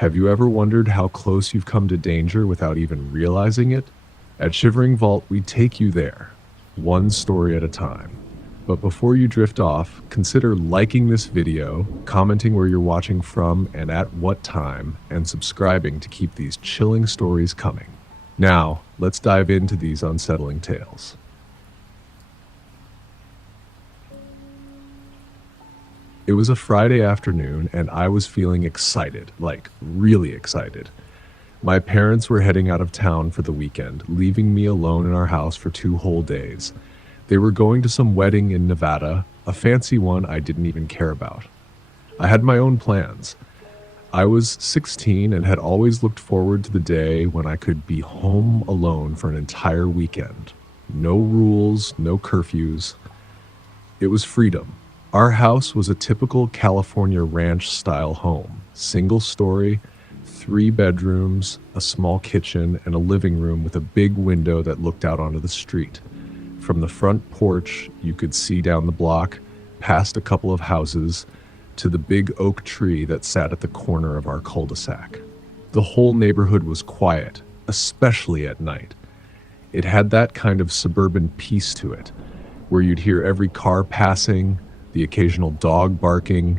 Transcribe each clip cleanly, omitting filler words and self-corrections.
Have you ever wondered how close you've come to danger without even realizing it? At Shivering Vault, we take you there, one story at a time. But before you drift off, consider liking this video, commenting where you're watching from and at what time, and subscribing to keep these chilling stories coming. Now, let's dive into these unsettling tales. It was a Friday afternoon, and I was feeling excited, like really excited. My parents were heading out of town for the weekend, leaving me alone in our house for 2 whole days. They were going to some wedding in Nevada, a fancy one I didn't even care about. I had my own plans. I was 16 and had always looked forward to the day when I could be home alone for an entire weekend. No rules, no curfews. It was freedom. Our house was a typical California ranch-style home, single story, 3 bedrooms, a small kitchen, and a living room with a big window that looked out onto the street. From the front porch, you could see down the block, past a couple of houses, to the big oak tree that sat at the corner of our cul-de-sac. The whole neighborhood was quiet, especially at night. It had that kind of suburban peace to it, where you'd hear every car passing, the occasional dog barking,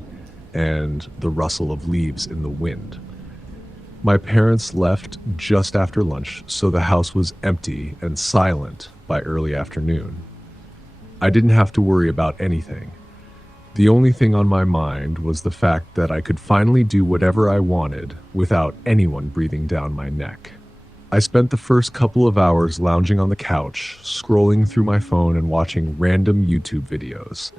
and the rustle of leaves in the wind. My parents left just after lunch, so the house was empty and silent by early afternoon. I didn't have to worry about anything. The only thing on my mind was the fact that I could finally do whatever I wanted without anyone breathing down my neck. I spent the first couple of hours lounging on the couch, scrolling through my phone and watching random YouTube videos.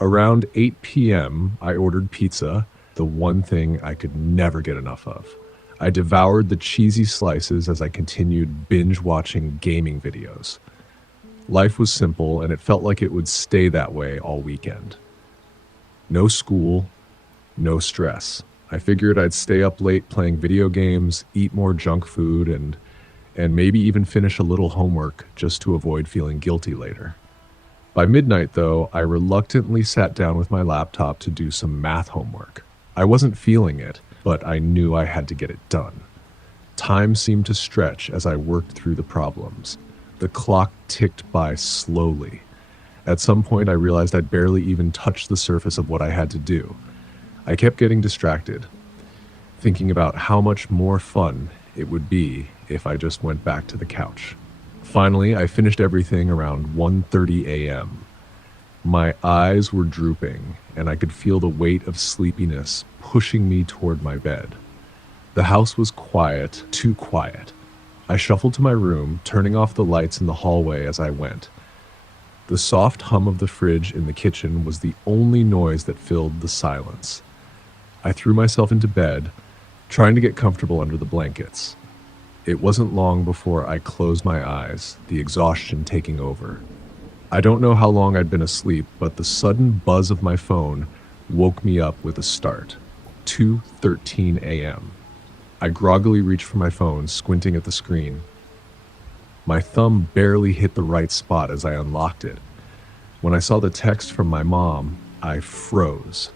Around 8 p.m., I ordered pizza, the one thing I could never get enough of. I devoured the cheesy slices as I continued binge-watching gaming videos. Life was simple, and it felt like it would stay that way all weekend. No school, no stress. I figured I'd stay up late playing video games, eat more junk food, and maybe even finish a little homework just to avoid feeling guilty later. By midnight, though, I reluctantly sat down with my laptop to do some math homework. I wasn't feeling it, but I knew I had to get it done. Time seemed to stretch as I worked through the problems. The clock ticked by slowly. At some point, I realized I'd barely even touched the surface of what I had to do. I kept getting distracted, thinking about how much more fun it would be if I just went back to the couch. Finally, I finished everything around 1:30 a.m. My eyes were drooping, and I could feel the weight of sleepiness pushing me toward my bed. The house was quiet, too quiet. I shuffled to my room, turning off the lights in the hallway as I went. The soft hum of the fridge in the kitchen was the only noise that filled the silence. I threw myself into bed, trying to get comfortable under the blankets. It wasn't long before I closed my eyes, the exhaustion taking over. I don't know how long I'd been asleep, but the sudden buzz of my phone woke me up with a start. 2:13 a.m. I groggily reached for my phone, squinting at the screen. My thumb barely hit the right spot as I unlocked it. When I saw the text from my mom, I froze.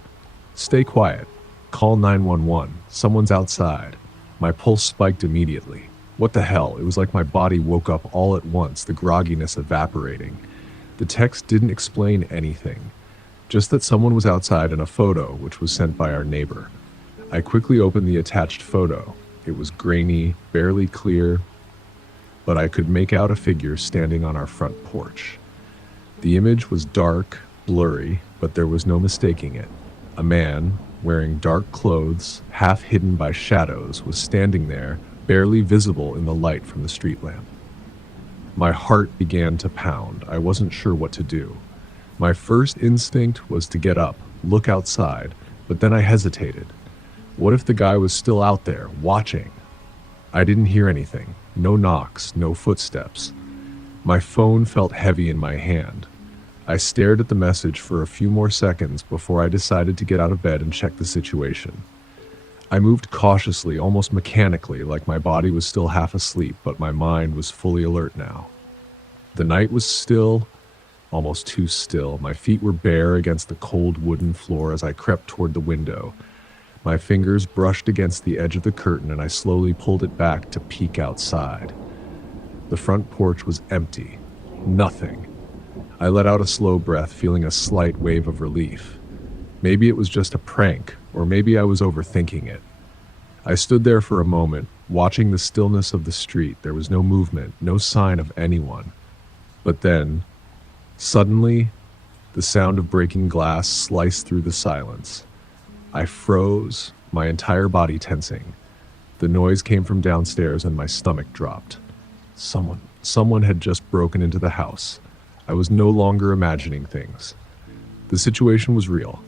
"Stay quiet. Call 911. Someone's outside." My pulse spiked immediately. What the hell? It was like my body woke up all at once, the grogginess evaporating. The text didn't explain anything, just that someone was outside and a photo, which was sent by our neighbor. I quickly opened the attached photo. It was grainy, barely clear, but I could make out a figure standing on our front porch. The image was dark, blurry, but there was no mistaking it. A man, wearing dark clothes, half hidden by shadows, was standing there, barely visible in the light from the street lamp. My heart began to pound. I wasn't sure what to do. My first instinct was to get up, look outside, but then I hesitated. What if the guy was still out there, watching? I didn't hear anything. No knocks, no footsteps. My phone felt heavy in my hand. I stared at the message for a few more seconds before I decided to get out of bed and check the situation. I moved cautiously, almost mechanically, like my body was still half asleep, but my mind was fully alert now. The night was still, almost too still. My feet were bare against the cold wooden floor as I crept toward the window. My fingers brushed against the edge of the curtain and I slowly pulled it back to peek outside. The front porch was empty. Nothing. I let out a slow breath, feeling a slight wave of relief. Maybe it was just a prank, or maybe I was overthinking it. I stood there for a moment, watching the stillness of the street. There was no movement, no sign of anyone. But then, suddenly, the sound of breaking glass sliced through the silence. I froze, my entire body tensing. The noise came from downstairs and my stomach dropped. Someone had just broken into the house. I was no longer imagining things. The situation was real.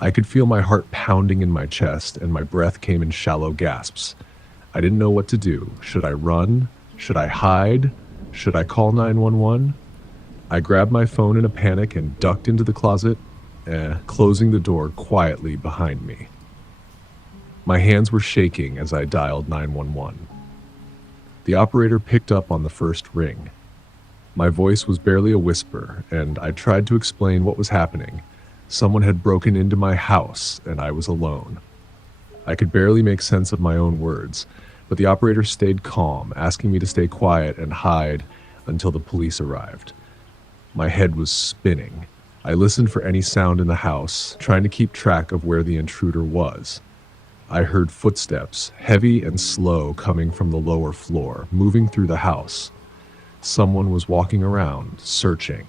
I could feel my heart pounding in my chest and my breath came in shallow gasps. I didn't know what to do. Should I run? Should I hide? Should I call 911? I grabbed my phone in a panic and ducked into the closet, closing the door quietly behind me. My hands were shaking as I dialed 911. The operator picked up on the first ring. My voice was barely a whisper, and I tried to explain what was happening. Someone had broken into my house, and I was alone. I could barely make sense of my own words, but the operator stayed calm, asking me to stay quiet and hide until the police arrived. My head was spinning. I listened for any sound in the house, trying to keep track of where the intruder was. I heard footsteps, heavy and slow, coming from the lower floor, moving through the house. Someone was walking around, searching.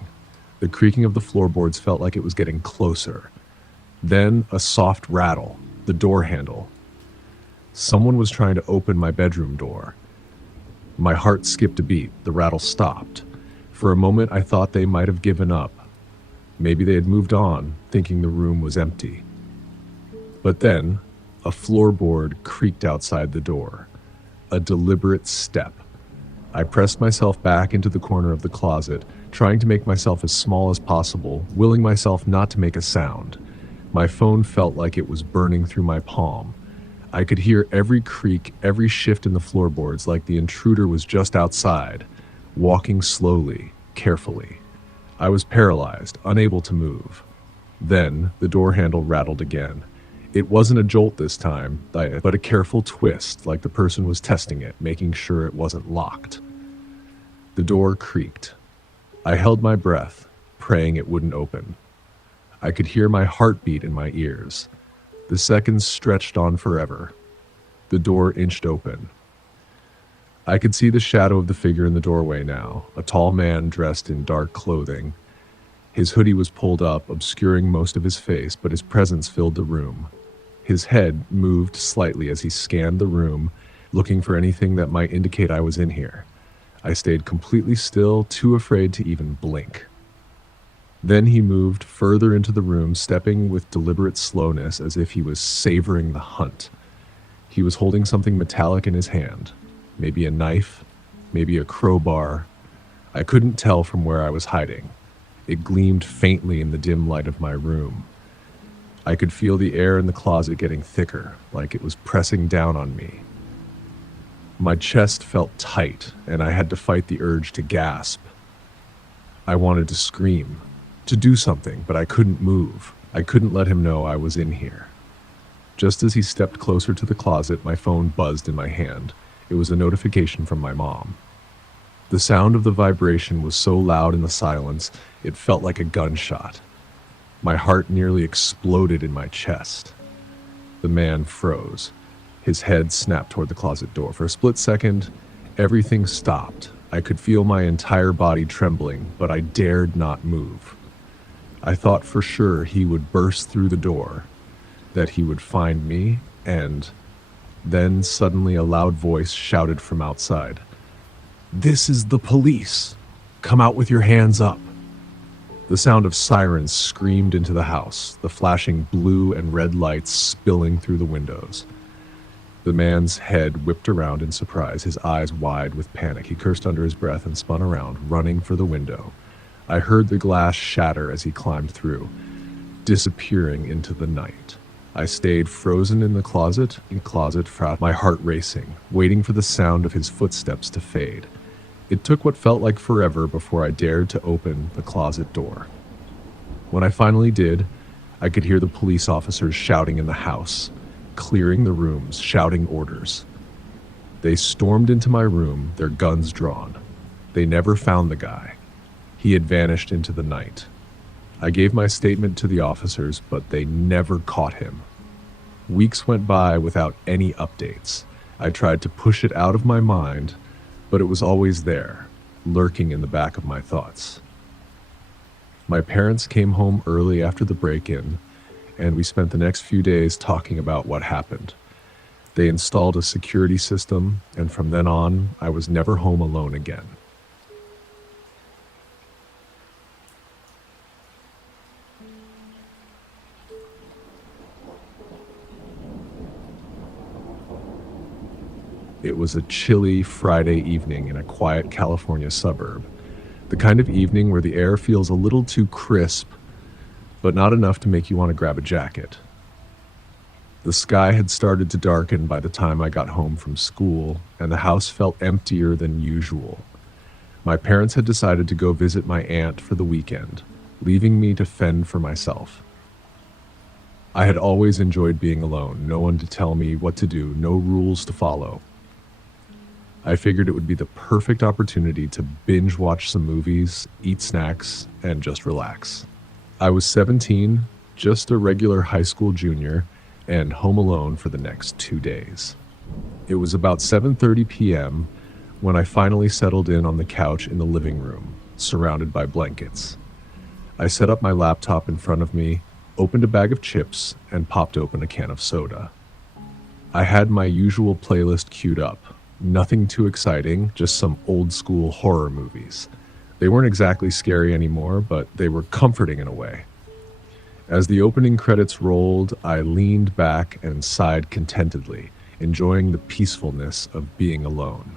The creaking of the floorboards felt like it was getting closer. Then a soft rattle, the door handle. Someone was trying to open my bedroom door. My heart skipped a beat. The rattle stopped. For a moment, I thought they might have given up. Maybe they had moved on, thinking the room was empty. But then, a floorboard creaked outside the door. A deliberate step. I pressed myself back into the corner of the closet, trying to make myself as small as possible, willing myself not to make a sound. My phone felt like it was burning through my palm. I could hear every creak, every shift in the floorboards, like the intruder was just outside, walking slowly, carefully. I was paralyzed, unable to move. Then the door handle rattled again. It wasn't a jolt this time, but a careful twist, like the person was testing it, making sure it wasn't locked. The door creaked. I held my breath, praying it wouldn't open. I could hear my heartbeat in my ears. The seconds stretched on forever. The door inched open. I could see the shadow of the figure in the doorway now, a tall man dressed in dark clothing. His hoodie was pulled up, obscuring most of his face, but his presence filled the room. His head moved slightly as he scanned the room, looking for anything that might indicate I was in here. I stayed completely still, too afraid to even blink. Then he moved further into the room, stepping with deliberate slowness as if he was savoring the hunt. He was holding something metallic in his hand, maybe a knife, maybe a crowbar. I couldn't tell from where I was hiding. It gleamed faintly in the dim light of my room. I could feel the air in the closet getting thicker, like it was pressing down on me. My chest felt tight, and I had to fight the urge to gasp. I wanted to scream, to do something, but I couldn't move. I couldn't let him know I was in here. Just as he stepped closer to the closet, my phone buzzed in my hand. It was a notification from my mom. The sound of the vibration was so loud in the silence, it felt like a gunshot. My heart nearly exploded in my chest. The man froze. His head snapped toward the closet door. For a split second, everything stopped. I could feel my entire body trembling, but I dared not move. I thought for sure he would burst through the door, that he would find me, and then suddenly a loud voice shouted from outside, "This is the police! Come out with your hands up!" The sound of sirens screamed into the house, the flashing blue and red lights spilling through the windows. The man's head whipped around in surprise, his eyes wide with panic. He cursed under his breath and spun around, running for the window. I heard the glass shatter as he climbed through, disappearing into the night. I stayed frozen in the closet, my heart racing, waiting for the sound of his footsteps to fade. It took what felt like forever before I dared to open the closet door. When I finally did, I could hear the police officers shouting in the house. clearing the rooms, shouting orders. They stormed into my room, their guns drawn. They never found the guy. He had vanished into the night. I gave my statement to the officers, but they never caught him. Weeks went by without any updates. I tried to push it out of my mind, but it was always there, lurking in the back of my thoughts. My parents came home early after the break-in, and we spent the next few days talking about what happened. They installed a security system, and from then on, I was never home alone again. It was a chilly Friday evening in a quiet California suburb. The kind of evening where the air feels a little too crisp, but not enough to make you want to grab a jacket. The sky had started to darken by the time I got home from school, and the house felt emptier than usual. My parents had decided to go visit my aunt for the weekend, leaving me to fend for myself. I had always enjoyed being alone, no one to tell me what to do, no rules to follow. I figured it would be the perfect opportunity to binge watch some movies, eat snacks, and just relax. I was 17, just a regular high school junior, and home alone for the next 2 days. It was about 7:30 p.m. when I finally settled in on the couch in the living room, surrounded by blankets. I set up my laptop in front of me, opened a bag of chips, and popped open a can of soda. I had my usual playlist queued up. Nothing too exciting, just some old school horror movies. They weren't exactly scary anymore, but they were comforting in a way. As the opening credits rolled, I leaned back and sighed contentedly, enjoying the peacefulness of being alone.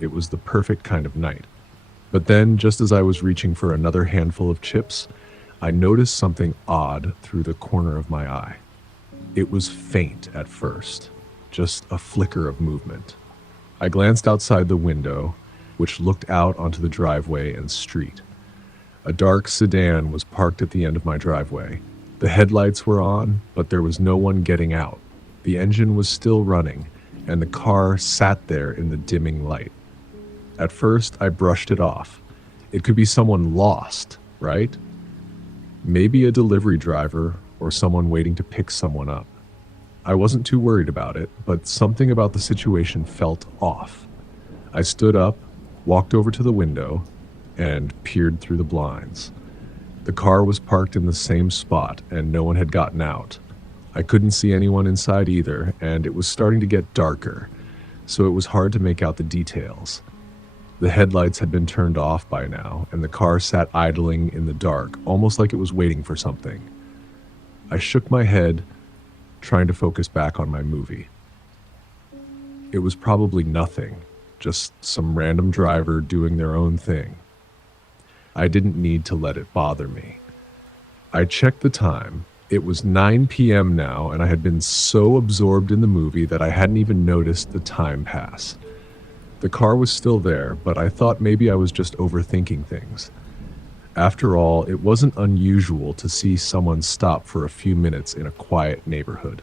It was the perfect kind of night. But then, just as I was reaching for another handful of chips, I noticed something odd through the corner of my eye. It was faint at first, just a flicker of movement. I glanced outside the window, which looked out onto the driveway and street. A dark sedan was parked at the end of my driveway. The headlights were on, but there was no one getting out. The engine was still running, and the car sat there in the dimming light. At first, I brushed it off. It could be someone lost, right? Maybe a delivery driver or someone waiting to pick someone up. I wasn't too worried about it, but something about the situation felt off. I stood up, walked over to the window, and peered through the blinds. The car was parked in the same spot, and no one had gotten out. I couldn't see anyone inside either, and it was starting to get darker, so it was hard to make out the details. The headlights had been turned off by now, and the car sat idling in the dark, almost like it was waiting for something. I shook my head, trying to focus back on my movie. It was probably nothing, just some random driver doing their own thing. I didn't need to let it bother me. I checked the time. It was 9 p.m. now, and I had been so absorbed in the movie that I hadn't even noticed the time pass. The car was still there, but I thought maybe I was just overthinking things. After all, it wasn't unusual to see someone stop for a few minutes in a quiet neighborhood.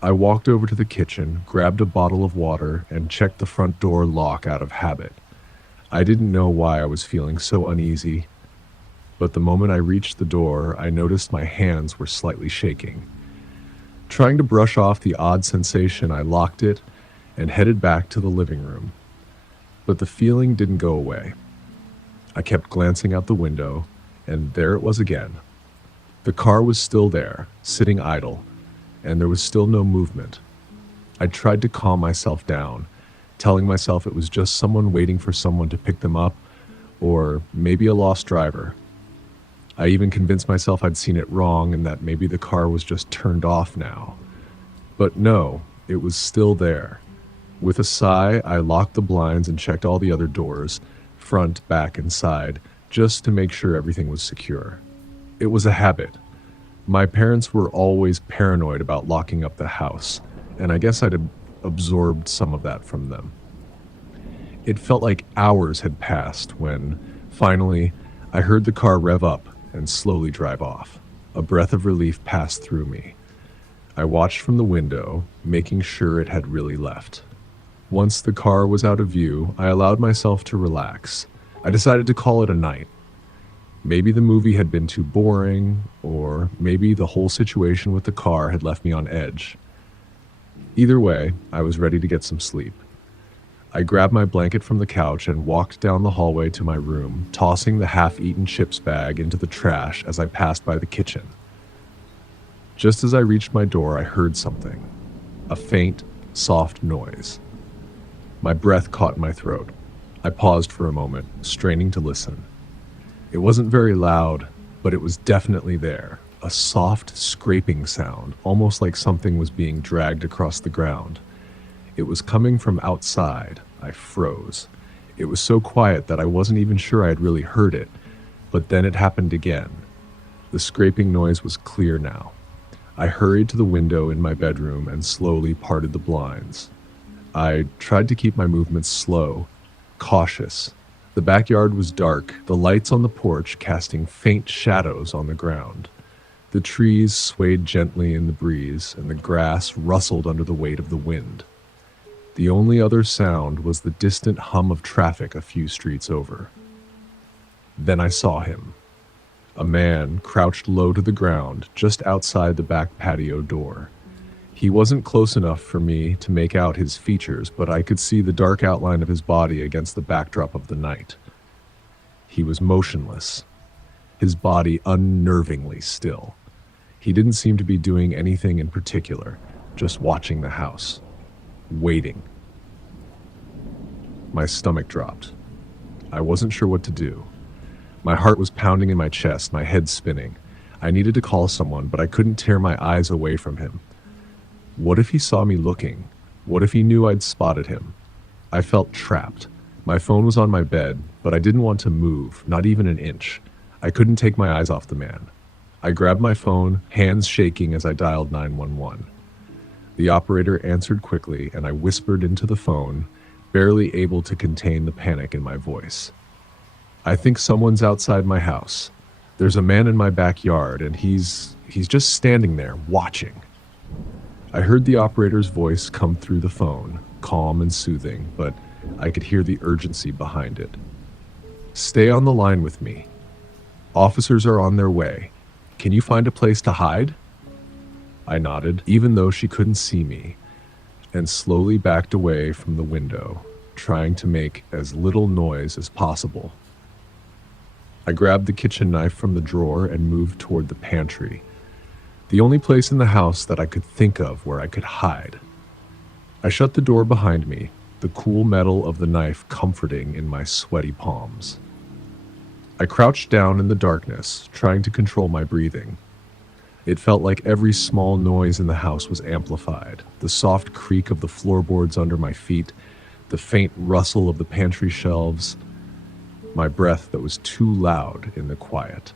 I walked over to the kitchen, grabbed a bottle of water, and checked the front door lock out of habit. I didn't know why I was feeling so uneasy, but the moment I reached the door, I noticed my hands were slightly shaking. Trying to brush off the odd sensation, I locked it and headed back to the living room. But the feeling didn't go away. I kept glancing out the window, and there it was again. The car was still there, sitting idle, and there was still no movement. I tried to calm myself down, telling myself it was just someone waiting for someone to pick them up, or maybe a lost driver. I even convinced myself I'd seen it wrong and that maybe the car was just turned off now. But no, it was still there. With a sigh, I locked the blinds and checked all the other doors, front, back, and side, just to make sure everything was secure. It was a habit. My parents were always paranoid about locking up the house, and I guess I'd absorbed some of that from them. It felt like hours had passed when, finally, I heard the car rev up and slowly drive off. A breath of relief passed through me. I watched from the window, making sure it had really left. Once the car was out of view, I allowed myself to relax. I decided to call it a night. Maybe the movie had been too boring, or maybe the whole situation with the car had left me on edge. Either way, I was ready to get some sleep. I grabbed my blanket from the couch and walked down the hallway to my room, tossing the half-eaten chips bag into the trash as I passed by the kitchen. Just as I reached my door, I heard something. A faint, soft noise. My breath caught in my throat. I paused for a moment, straining to listen. It wasn't very loud, but it was definitely there. A soft scraping sound, almost like something was being dragged across the ground. It was coming from outside. I froze. It was so quiet that I wasn't even sure I had really heard it, but then it happened again. The scraping noise was clear now. I hurried to the window in my bedroom and slowly parted the blinds. I tried to keep my movements slow, cautious. The backyard was dark, the lights on the porch casting faint shadows on the ground. The trees swayed gently in the breeze, and the grass rustled under the weight of the wind. The only other sound was the distant hum of traffic a few streets over. Then I saw him. A man crouched low to the ground just outside the back patio door. He wasn't close enough for me to make out his features, but I could see the dark outline of his body against the backdrop of the night. He was motionless, his body unnervingly still. He didn't seem to be doing anything in particular, just watching the house, waiting. My stomach dropped. I wasn't sure what to do. My heart was pounding in my chest, my head spinning. I needed to call someone, but I couldn't tear my eyes away from him. What if he saw me looking? What if he knew I'd spotted him? I felt trapped. My phone was on my bed, but I didn't want to move, not even an inch. I couldn't take my eyes off the man. I grabbed my phone, hands shaking as I dialed 911. The operator answered quickly, and I whispered into the phone, barely able to contain the panic in my voice. I think someone's outside my house. There's a man in my backyard, and he's just standing there, watching. I heard the operator's voice come through the phone, calm and soothing, but I could hear the urgency behind it. Stay on the line with me. Officers are on their way. Can you find a place to hide? I nodded, even though she couldn't see me, and slowly backed away from the window, trying to make as little noise as possible. I grabbed the kitchen knife from the drawer and moved toward the pantry, the only place in the house that I could think of where I could hide. I shut the door behind me, the cool metal of the knife comforting in my sweaty palms. I crouched down in the darkness, trying to control my breathing. It felt like every small noise in the house was amplified, the soft creak of the floorboards under my feet, the faint rustle of the pantry shelves, my breath that was too loud in the quiet.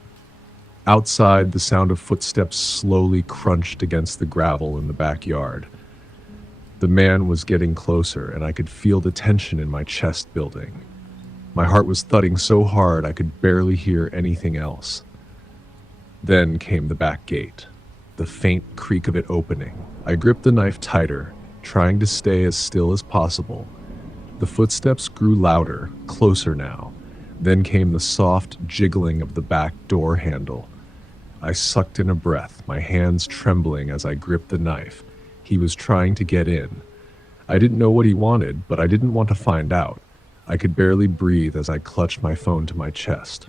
Outside, the sound of footsteps slowly crunched against the gravel in the backyard. The man was getting closer, and I could feel the tension in my chest building. My heart was thudding so hard I could barely hear anything else. Then came the back gate, the faint creak of it opening. I gripped the knife tighter, trying to stay as still as possible. The footsteps grew louder, closer now. Then came the soft jiggling of the back door handle. I sucked in a breath, my hands trembling as I gripped the knife. He was trying to get in. I didn't know what he wanted, but I didn't want to find out. I could barely breathe as I clutched my phone to my chest.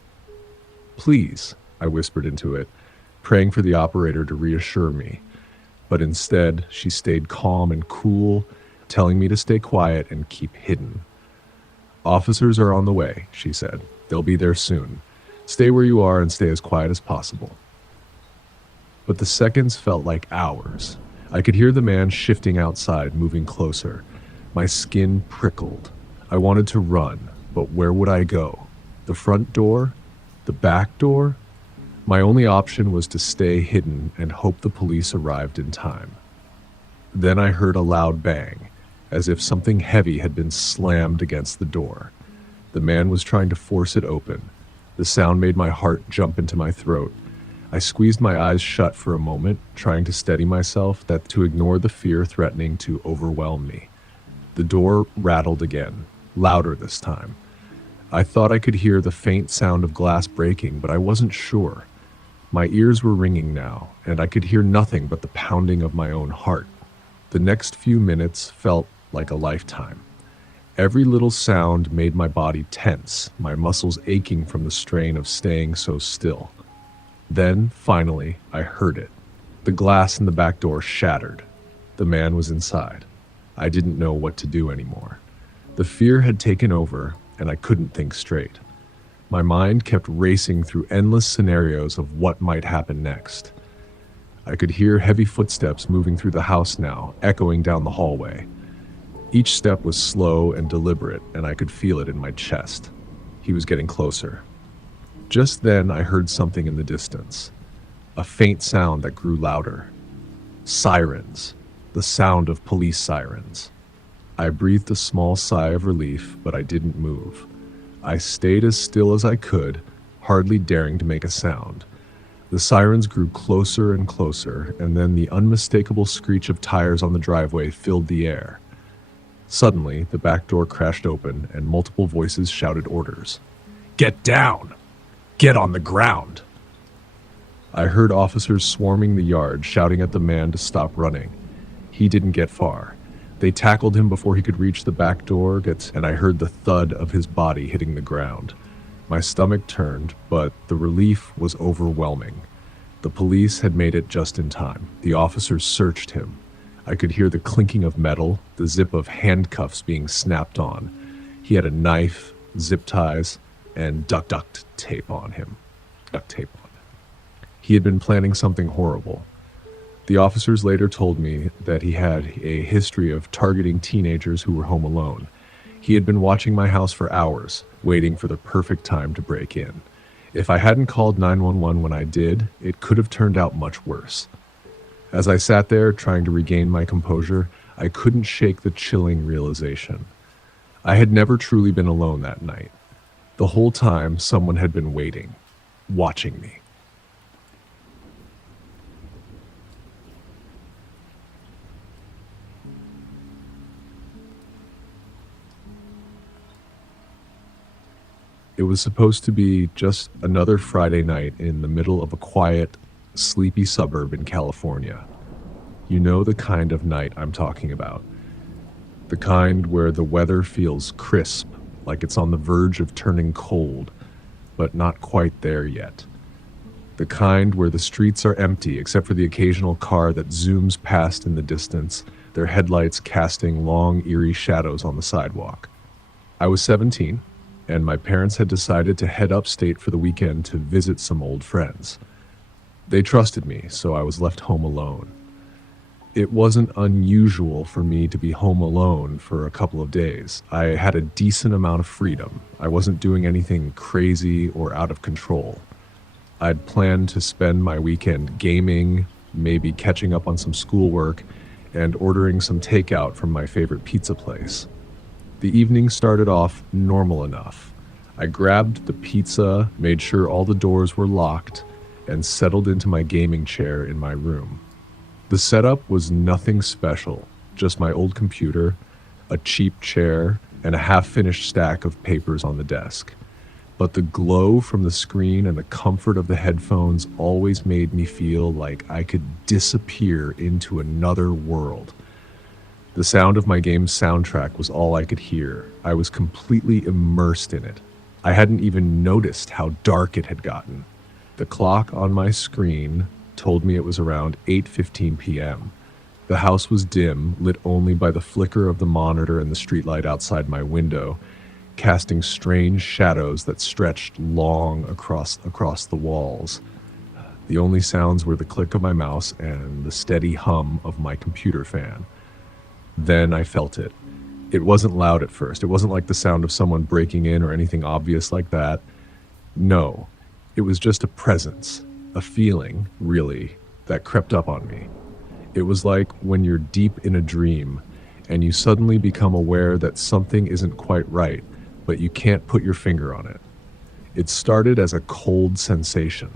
"Please," I whispered into it, praying for the operator to reassure me. But instead, she stayed calm and cool, telling me to stay quiet and keep hidden. "Officers are on the way," she said. "They'll be there soon. Stay where you are and stay as quiet as possible." But the seconds felt like hours. I could hear the man shifting outside, moving closer. My skin prickled. I wanted to run, but where would I go? The front door? The back door? My only option was to stay hidden and hope the police arrived in time. Then I heard a loud bang, as if something heavy had been slammed against the door. The man was trying to force it open. The sound made my heart jump into my throat. I squeezed my eyes shut for a moment, trying to steady myself that to ignore the fear threatening to overwhelm me. The door rattled again, louder this time. I thought I could hear the faint sound of glass breaking, but I wasn't sure. My ears were ringing now, and I could hear nothing but the pounding of my own heart. The next few minutes felt like a lifetime. Every little sound made my body tense, my muscles aching from the strain of staying so still. Then, finally, I heard it. The glass in the back door shattered. The man was inside. I didn't know what to do anymore. The fear had taken over, and I couldn't think straight. My mind kept racing through endless scenarios of what might happen next. I could hear heavy footsteps moving through the house now, echoing down the hallway. Each step was slow and deliberate, and I could feel it in my chest. He was getting closer. Just then, I heard something in the distance. A faint sound that grew louder. Sirens. The sound of police sirens. I breathed a small sigh of relief, but I didn't move. I stayed as still as I could, hardly daring to make a sound. The sirens grew closer and closer, and then the unmistakable screech of tires on the driveway filled the air. Suddenly, the back door crashed open, and multiple voices shouted orders. "Get down! Get on the ground!" I heard officers swarming the yard, shouting at the man to stop running. He didn't get far. They tackled him before he could reach the back door, and I heard the thud of his body hitting the ground. My stomach turned, but the relief was overwhelming. The police had made it just in time. The officers searched him. I could hear the clinking of metal, the zip of handcuffs being snapped on. He had a knife, zip ties, and duct tape on him. He had been planning something horrible. The officers later told me that he had a history of targeting teenagers who were home alone. He had been watching my house for hours, waiting for the perfect time to break in. If I hadn't called 911 when I did, it could have turned out much worse. As I sat there trying to regain my composure, I couldn't shake the chilling realization. I had never truly been alone that night. The whole time, someone had been waiting, watching me. It was supposed to be just another Friday night in the middle of a quiet, sleepy suburb in California. You know the kind of night I'm talking about. The kind where the weather feels crisp, like it's on the verge of turning cold, but not quite there yet. The kind where the streets are empty except for the occasional car that zooms past in the distance, their headlights casting long, eerie shadows on the sidewalk. I was 17, and my parents had decided to head upstate for the weekend to visit some old friends. They trusted me, so I was left home alone. It wasn't unusual for me to be home alone for a couple of days. I had a decent amount of freedom. I wasn't doing anything crazy or out of control. I'd planned to spend my weekend gaming, maybe catching up on some schoolwork, and ordering some takeout from my favorite pizza place. The evening started off normal enough. I grabbed the pizza, made sure all the doors were locked, and settled into my gaming chair in my room. The setup was nothing special, just my old computer, a cheap chair, and a half-finished stack of papers on the desk. But the glow from the screen and the comfort of the headphones always made me feel like I could disappear into another world. The sound of my game's soundtrack was all I could hear. I was completely immersed in it. I hadn't even noticed how dark it had gotten. The clock on my screen told me it was around 8:15 p.m. The house was dim, lit only by the flicker of the monitor and the streetlight outside my window, casting strange shadows that stretched long across the walls. The only sounds were the click of my mouse and the steady hum of my computer fan. Then I felt it. It wasn't loud at first. It wasn't like the sound of someone breaking in or anything obvious like that. No, it was just a presence, a feeling, really, that crept up on me. It was like when you're deep in a dream and you suddenly become aware that something isn't quite right, but you can't put your finger on it. It started as a cold sensation,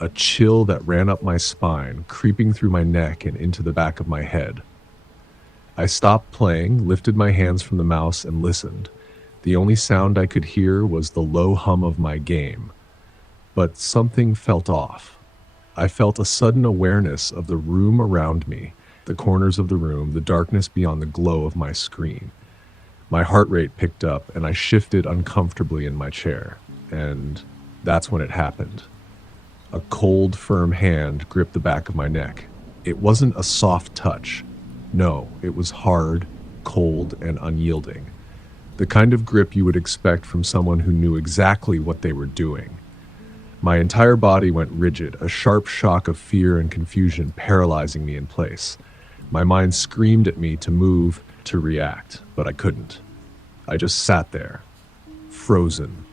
a chill that ran up my spine, creeping through my neck and into the back of my head. I stopped playing, lifted my hands from the mouse, and listened. The only sound I could hear was the low hum of my game. But something felt off. I felt a sudden awareness of the room around me, the corners of the room, the darkness beyond the glow of my screen. My heart rate picked up, and I shifted uncomfortably in my chair. And that's when it happened. A cold, firm hand gripped the back of my neck. It wasn't a soft touch. No, it was hard, cold, and unyielding. The kind of grip you would expect from someone who knew exactly what they were doing. My entire body went rigid, a sharp shock of fear and confusion paralyzing me in place. My mind screamed at me to move, to react, but I couldn't. I just sat there, frozen,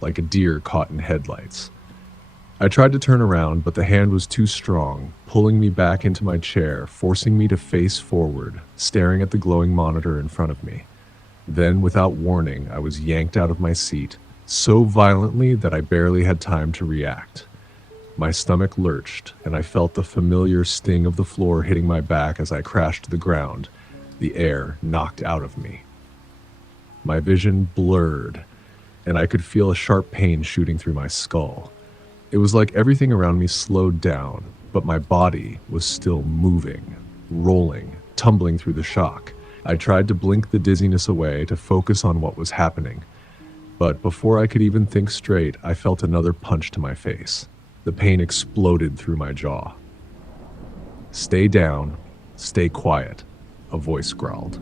like a deer caught in headlights. I tried to turn around, but the hand was too strong, pulling me back into my chair, forcing me to face forward, staring at the glowing monitor in front of me. Then, without warning, I was yanked out of my seat, so violently that I barely had time to react. My stomach lurched, and I felt the familiar sting of the floor hitting my back as I crashed to the ground, the air knocked out of me. My vision blurred, and I could feel a sharp pain shooting through my skull. It was like everything around me slowed down, but my body was still moving, rolling, tumbling through the shock. I tried to blink the dizziness away to focus on what was happening. But before I could even think straight, I felt another punch to my face. The pain exploded through my jaw. "Stay down, stay quiet," a voice growled.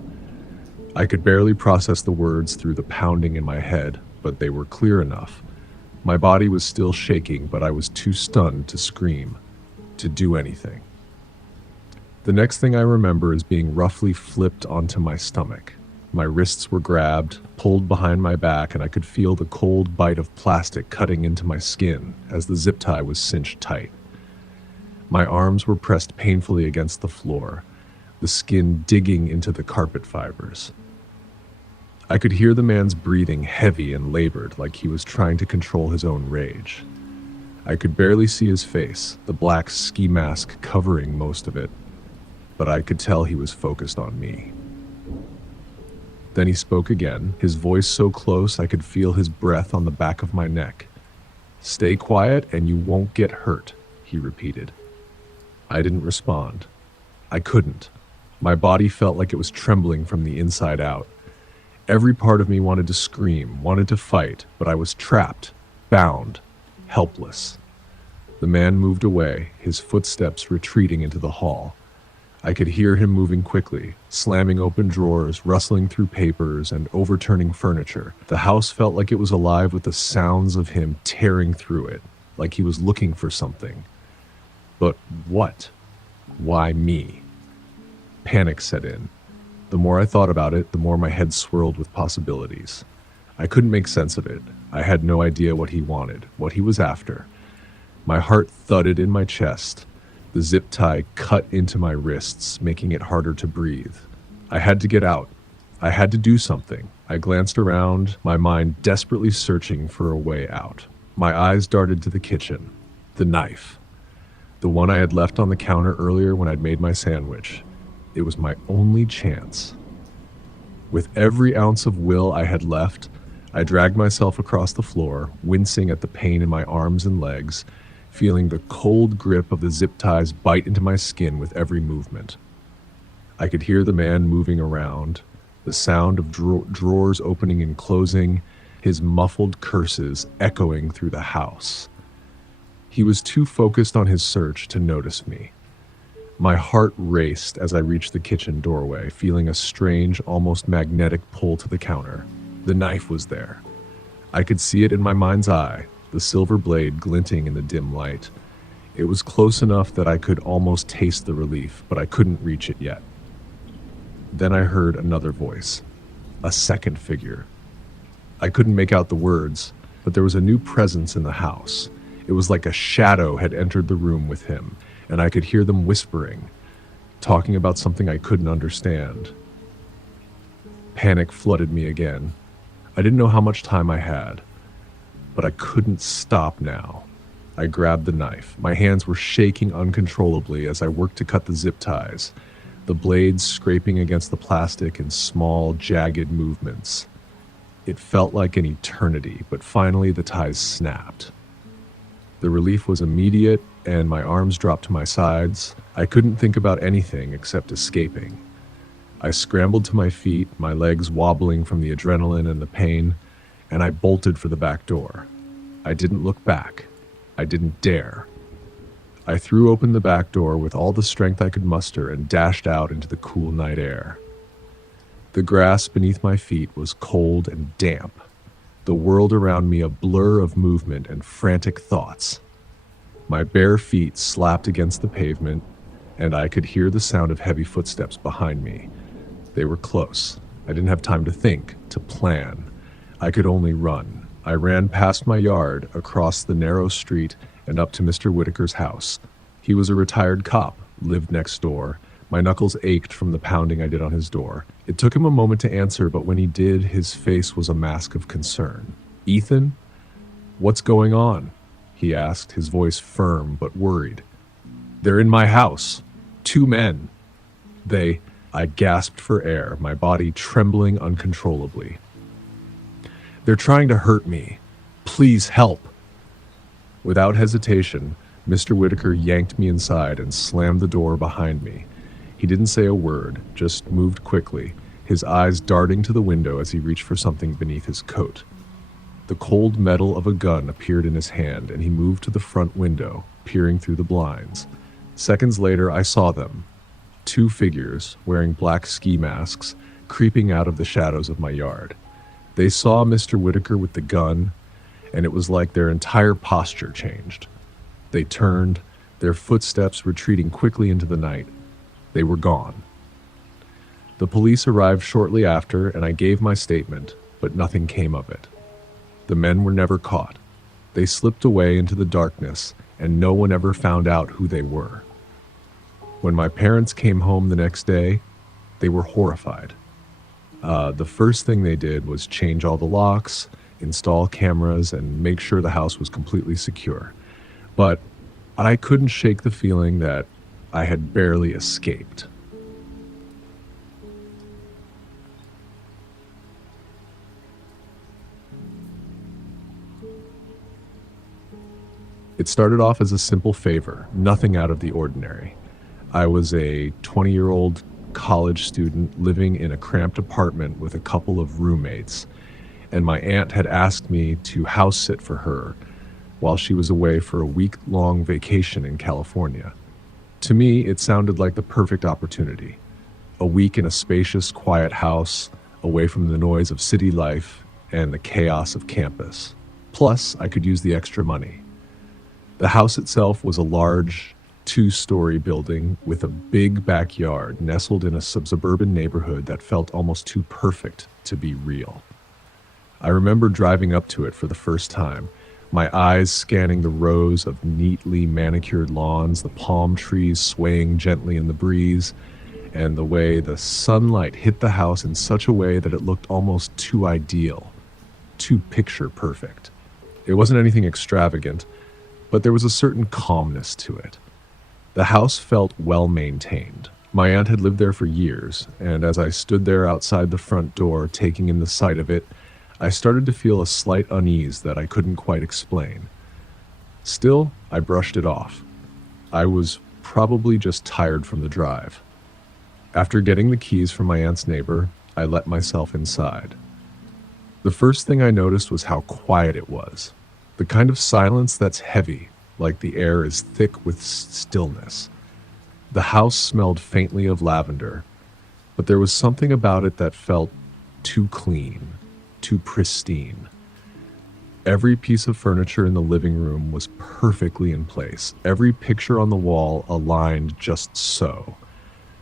I could barely process the words through the pounding in my head, but they were clear enough. My body was still shaking, but I was too stunned to scream, to do anything. The next thing I remember is being roughly flipped onto my stomach. My wrists were grabbed, pulled behind my back, and I could feel the cold bite of plastic cutting into my skin as the zip tie was cinched tight. My arms were pressed painfully against the floor, the skin digging into the carpet fibers. I could hear the man's breathing heavy and labored, like he was trying to control his own rage. I could barely see his face, the black ski mask covering most of it, but I could tell he was focused on me. Then he spoke again, his voice so close I could feel his breath on the back of my neck. "Stay quiet and you won't get hurt," he repeated. I didn't respond. I couldn't. My body felt like it was trembling from the inside out. Every part of me wanted to scream, wanted to fight, but I was trapped, bound, helpless. The man moved away, his footsteps retreating into the hall. I could hear him moving quickly, slamming open drawers, rustling through papers, and overturning furniture. The house felt like it was alive with the sounds of him tearing through it, like he was looking for something. But what? Why me? Panic set in. The more I thought about it, the more my head swirled with possibilities. I couldn't make sense of it. I had no idea what he wanted, what he was after. My heart thudded in my chest. The zip tie cut into my wrists, making it harder to breathe. I had to get out. I had to do something. I glanced around, my mind desperately searching for a way out. My eyes darted to the kitchen. The knife. The one I had left on the counter earlier when I'd made my sandwich. It was my only chance. With every ounce of will I had left, I dragged myself across the floor, wincing at the pain in my arms and legs, feeling the cold grip of the zip ties bite into my skin with every movement. I could hear the man moving around, the sound of drawers opening and closing, his muffled curses echoing through the house. He was too focused on his search to notice me. My heart raced as I reached the kitchen doorway, feeling a strange, almost magnetic pull to the counter. The knife was there. I could see it in my mind's eye, the silver blade glinting in the dim light. It was close enough that I could almost taste the relief, but I couldn't reach it yet. Then I heard another voice, a second figure. I couldn't make out the words, but there was a new presence in the house. It was like a shadow had entered the room with him, and I could hear them whispering, talking about something I couldn't understand. Panic flooded me again. I didn't know how much time I had, but I couldn't stop now. I grabbed the knife. My hands were shaking uncontrollably as I worked to cut the zip ties, the blades scraping against the plastic in small, jagged movements. It felt like an eternity, but finally the ties snapped. The relief was immediate, and my arms dropped to my sides. I couldn't think about anything except escaping. I scrambled to my feet, my legs wobbling from the adrenaline and the pain, and I bolted for the back door. I didn't look back. I didn't dare. I threw open the back door with all the strength I could muster and dashed out into the cool night air. The grass beneath my feet was cold and damp, the world around me a blur of movement and frantic thoughts. My bare feet slapped against the pavement, and I could hear the sound of heavy footsteps behind me. They were close. I didn't have time to think, to plan. I could only run. I ran past my yard, across the narrow street, and up to Mr. Whitaker's house. He was a retired cop, lived next door. My knuckles ached from the pounding I did on his door. It took him a moment to answer, but when he did, his face was a mask of concern. "Ethan? What's going on?" he asked, his voice firm but worried. "They're in my house. 2 men. I gasped for air, my body trembling uncontrollably. "They're trying to hurt me. Please help." Without hesitation, Mr. Whitaker yanked me inside and slammed the door behind me. He didn't say a word, just moved quickly, his eyes darting to the window as he reached for something beneath his coat. The cold metal of a gun appeared in his hand, and he moved to the front window, peering through the blinds. Seconds later, I saw them. 2 figures, wearing black ski masks, creeping out of the shadows of my yard. They saw Mr. Whitaker with the gun, and it was like their entire posture changed. They turned, their footsteps retreating quickly into the night. They were gone. The police arrived shortly after, and I gave my statement, but nothing came of it. The men were never caught. They slipped away into the darkness, and no one ever found out who they were. When my parents came home the next day, they were horrified. The first thing they did was change all the locks, install cameras, and make sure the house was completely secure. But I couldn't shake the feeling that I had barely escaped. It started off as a simple favor, nothing out of the ordinary. I was a 20-year-old college student living in a cramped apartment with a couple of roommates, and my aunt had asked me to house sit for her while she was away for a week-long vacation in California. To me, it sounded like the perfect opportunity. A week in a spacious, quiet house, away from the noise of city life and the chaos of campus. Plus, I could use the extra money. The house itself was a large, 2-story building with a big backyard nestled in a suburban neighborhood that felt almost too perfect to be real. I remember driving up to it for the first time, my eyes scanning the rows of neatly manicured lawns, the palm trees swaying gently in the breeze, and the way the sunlight hit the house in such a way that it looked almost too ideal, too picture perfect. It wasn't anything extravagant, but there was a certain calmness to it. The house felt well maintained. My aunt had lived there for years, and as I stood there outside the front door taking in the sight of it, I started to feel a slight unease that I couldn't quite explain. Still, I brushed it off. I was probably just tired from the drive. After getting the keys from my aunt's neighbor, I let myself inside. The first thing I noticed was how quiet it was. The kind of silence that's heavy, like the air is thick with stillness. The house smelled faintly of lavender, but there was something about it that felt too clean, too pristine. Every piece of furniture in the living room was perfectly in place. Every picture on the wall aligned just so.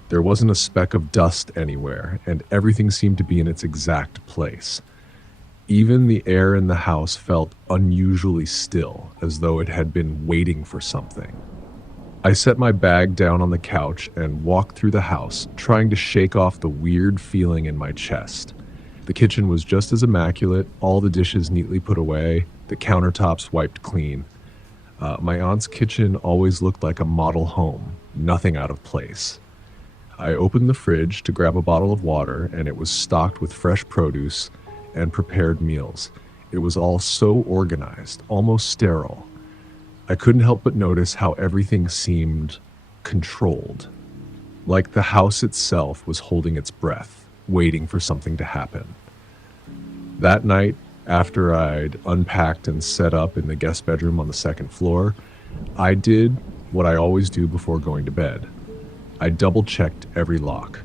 There wasn't a speck of dust anywhere, and everything seemed to be in its exact place. Even the air in the house felt unusually still, as though it had been waiting for something. I set my bag down on the couch and walked through the house, trying to shake off the weird feeling in my chest. The kitchen was just as immaculate, all the dishes neatly put away, the countertops wiped clean. My aunt's kitchen always looked like a model home, nothing out of place. I opened the fridge to grab a bottle of water, and it was stocked with fresh produce and prepared meals. It was all so organized, almost sterile. I couldn't help but notice how everything seemed controlled, like the house itself was holding its breath, waiting for something to happen. That night, after I'd unpacked and set up in the guest bedroom on the second floor, I did what I always do before going to bed. I double-checked every lock.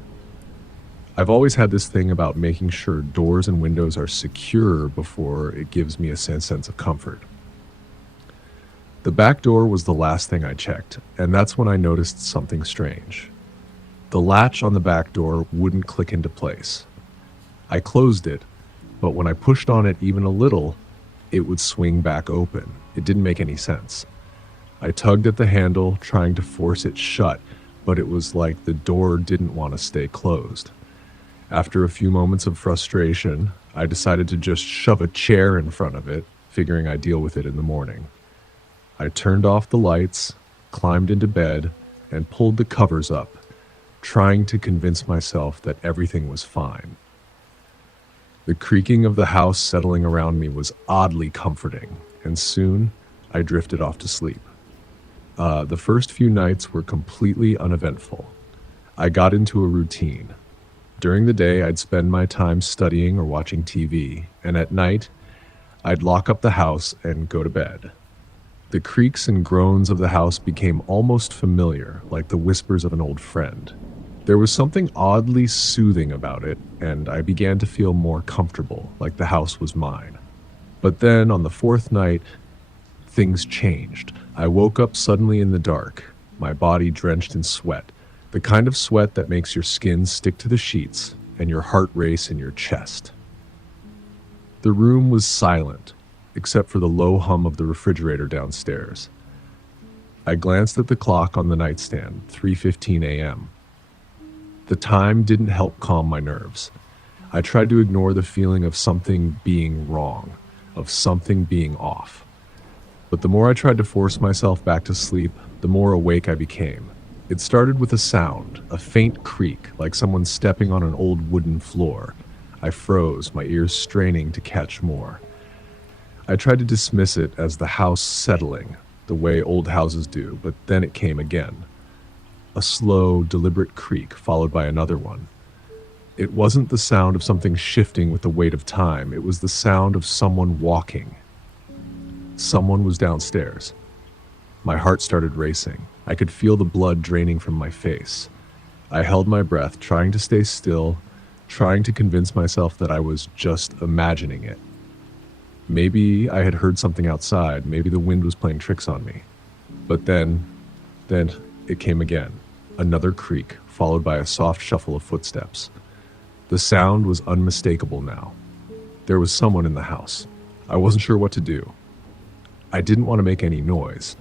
I've always had this thing about making sure doors and windows are secure before it gives me a sense of comfort. The back door was the last thing I checked, and that's when I noticed something strange. The latch on the back door wouldn't click into place. I closed it, but when I pushed on it even a little, it would swing back open. It didn't make any sense. I tugged at the handle, trying to force it shut, but it was like the door didn't want to stay closed. After a few moments of frustration, I decided to just shove a chair in front of it, figuring I'd deal with it in the morning. I turned off the lights, climbed into bed, and pulled the covers up, trying to convince myself that everything was fine. The creaking of the house settling around me was oddly comforting, and soon I drifted off to sleep. The first few nights were completely uneventful. I got into a routine. During the day, I'd spend my time studying or watching TV, and at night, I'd lock up the house and go to bed. The creaks and groans of the house became almost familiar, like the whispers of an old friend. There was something oddly soothing about it, and I began to feel more comfortable, like the house was mine. But then, on the fourth night, things changed. I woke up suddenly in the dark, my body drenched in sweat, the kind of sweat that makes your skin stick to the sheets and your heart race in your chest. The room was silent, except for the low hum of the refrigerator downstairs. I glanced at the clock on the nightstand, 3:15 a.m. The time didn't help calm my nerves. I tried to ignore the feeling of something being wrong, of something being off. But the more I tried to force myself back to sleep, the more awake I became. It started with a sound, a faint creak, like someone stepping on an old wooden floor. I froze, my ears straining to catch more. I tried to dismiss it as the house settling, the way old houses do, but then it came again. A slow, deliberate creak, followed by another one. It wasn't the sound of something shifting with the weight of time. It was the sound of someone walking. Someone was downstairs. My heart started racing. I could feel the blood draining from my face. I held my breath, trying to stay still, trying to convince myself that I was just imagining it. Maybe I had heard something outside. Maybe the wind was playing tricks on me. But then it came again. Another creak, followed by a soft shuffle of footsteps. The sound was unmistakable now. There was someone in the house. I wasn't sure what to do. I didn't want to make any noise.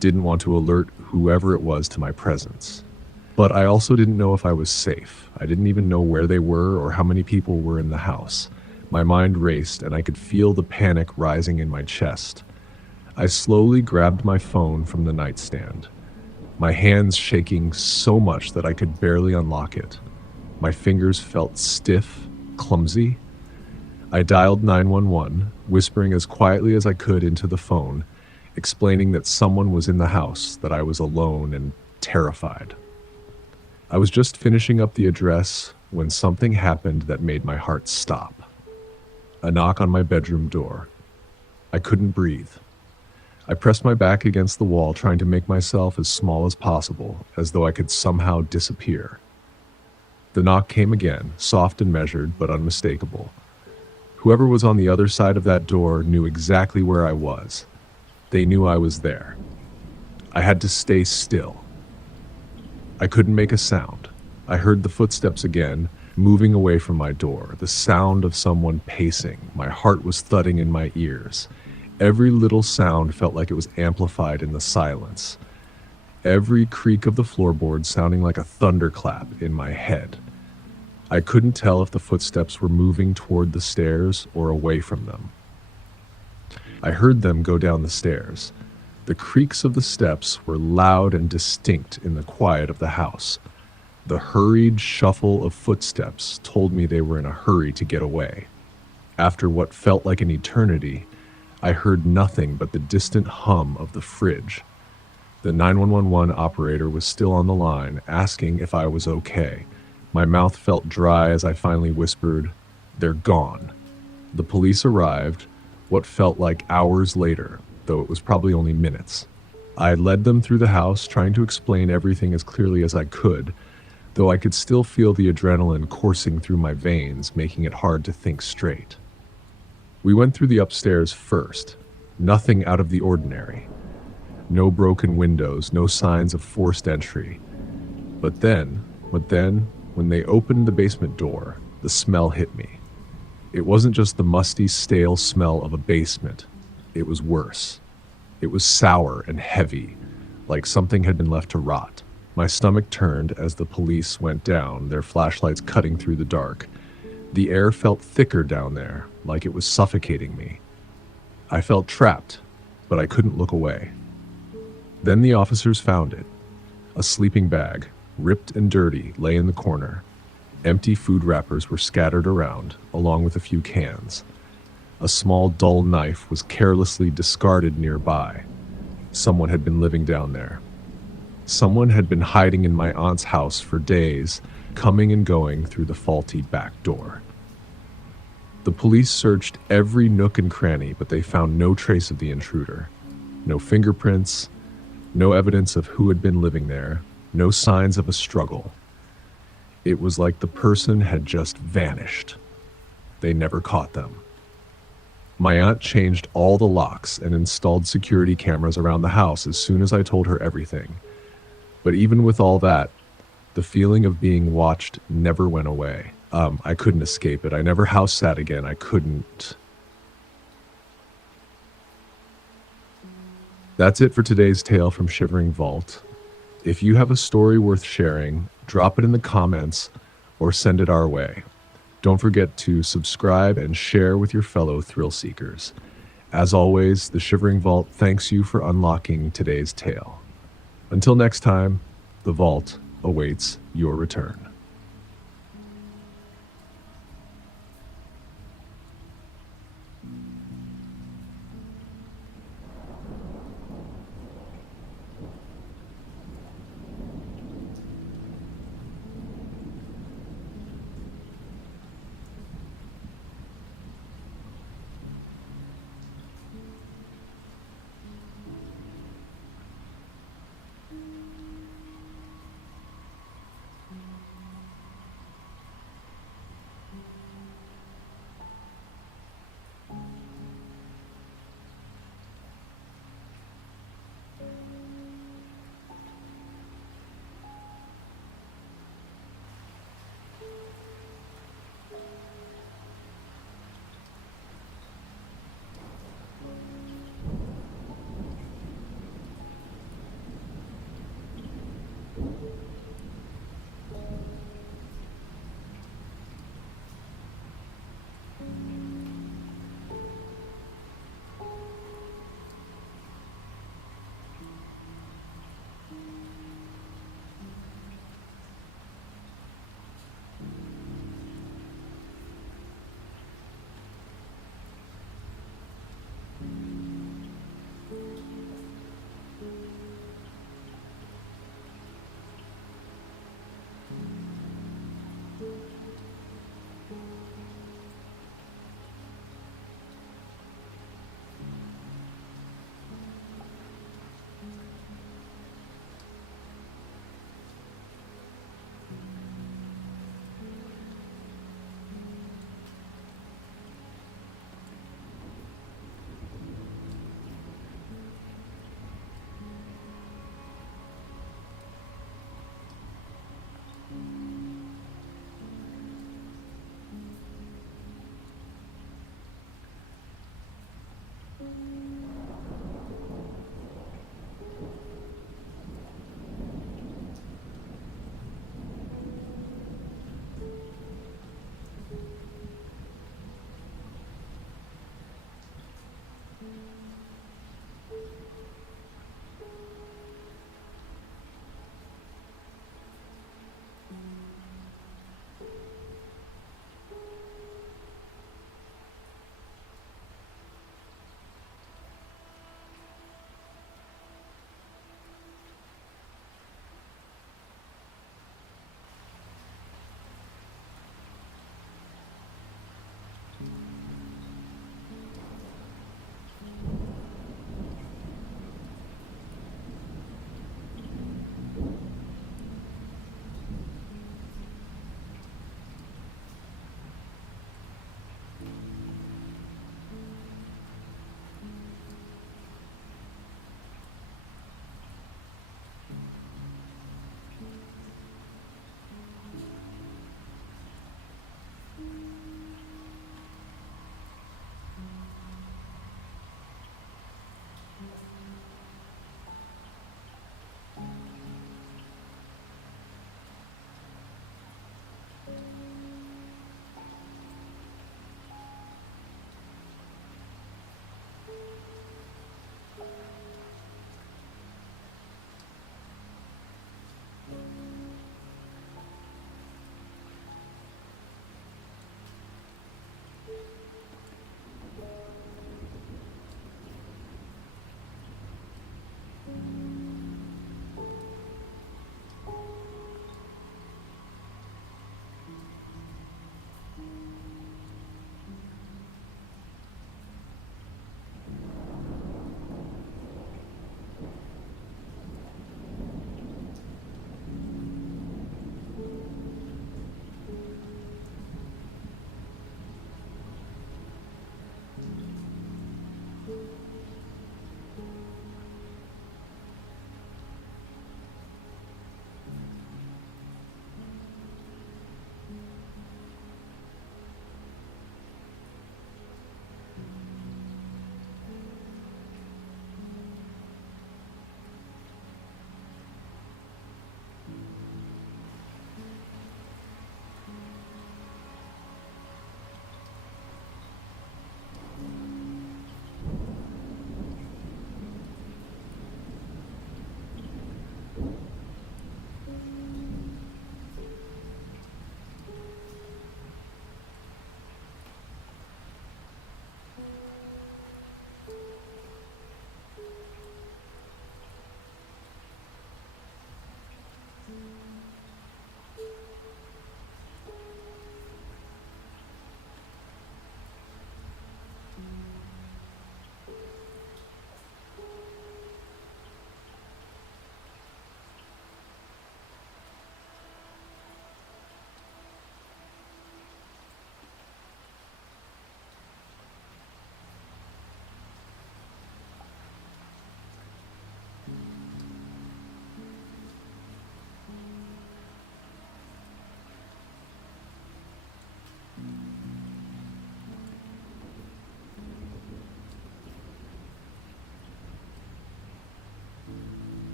Didn't want to alert whoever it was to my presence. But I also didn't know if I was safe. I didn't even know where they were or how many people were in the house. My mind raced, and I could feel the panic rising in my chest. I slowly grabbed my phone from the nightstand, my hands shaking so much that I could barely unlock it. My fingers felt stiff, clumsy. I dialed 911, whispering as quietly as I could into the phone, explaining that someone was in the house, that I was alone and terrified. I was just finishing up the address when something happened that made my heart stop. A knock on my bedroom door. I couldn't breathe. I pressed my back against the wall, trying to make myself as small as possible, as though I could somehow disappear. The knock came again, soft and measured, but unmistakable. Whoever was on the other side of that door knew exactly where I was. They knew I was there. I had to stay still. I couldn't make a sound. I heard the footsteps again, moving away from my door, the sound of someone pacing. My heart was thudding in my ears. Every little sound felt like it was amplified in the silence. Every creak of the floorboard sounding like a thunderclap in my head. I couldn't tell if the footsteps were moving toward the stairs or away from them. I heard them go down the stairs. The creaks of the steps were loud and distinct in the quiet of the house. The hurried shuffle of footsteps told me they were in a hurry to get away. After what felt like an eternity, I heard nothing but the distant hum of the fridge. The 911 operator was still on the line, asking if I was okay. My mouth felt dry as I finally whispered, "They're gone." The police arrived, what felt like hours later, though it was probably only minutes. I led them through the house, trying to explain everything as clearly as I could, though I could still feel the adrenaline coursing through my veins, making it hard to think straight. We went through the upstairs first. Nothing out of the ordinary. No broken windows, no signs of forced entry. But then, when they opened the basement door, the smell hit me. It wasn't just the musty, stale smell of a basement. It was worse. It was sour and heavy, like something had been left to rot. My stomach turned as the police went down, their flashlights cutting through the dark. The air felt thicker down there, like it was suffocating me. I felt trapped, but I couldn't look away. Then the officers found it. A sleeping bag, ripped and dirty, lay in the corner. Empty food wrappers were scattered around, along with a few cans. A small, dull knife was carelessly discarded nearby. Someone had been living down there. Someone had been hiding in my aunt's house for days, coming and going through the faulty back door. The police searched every nook and cranny, but they found no trace of the intruder. No fingerprints, no evidence of who had been living there, no signs of a struggle. It was like the person had just vanished. They never caught them. My aunt changed all the locks and installed security cameras around the house as soon as I told her everything. But even with all that, the feeling of being watched never went away. I couldn't escape it. I never house sat again. I couldn't. That's it for today's tale from Shivering Vault. If you have a story worth sharing, drop it in the comments or send it our way. Don't forget to subscribe and share with your fellow thrill seekers. As always, the Shivering Vault thanks you for unlocking today's tale. Until next time, the Vault awaits your return.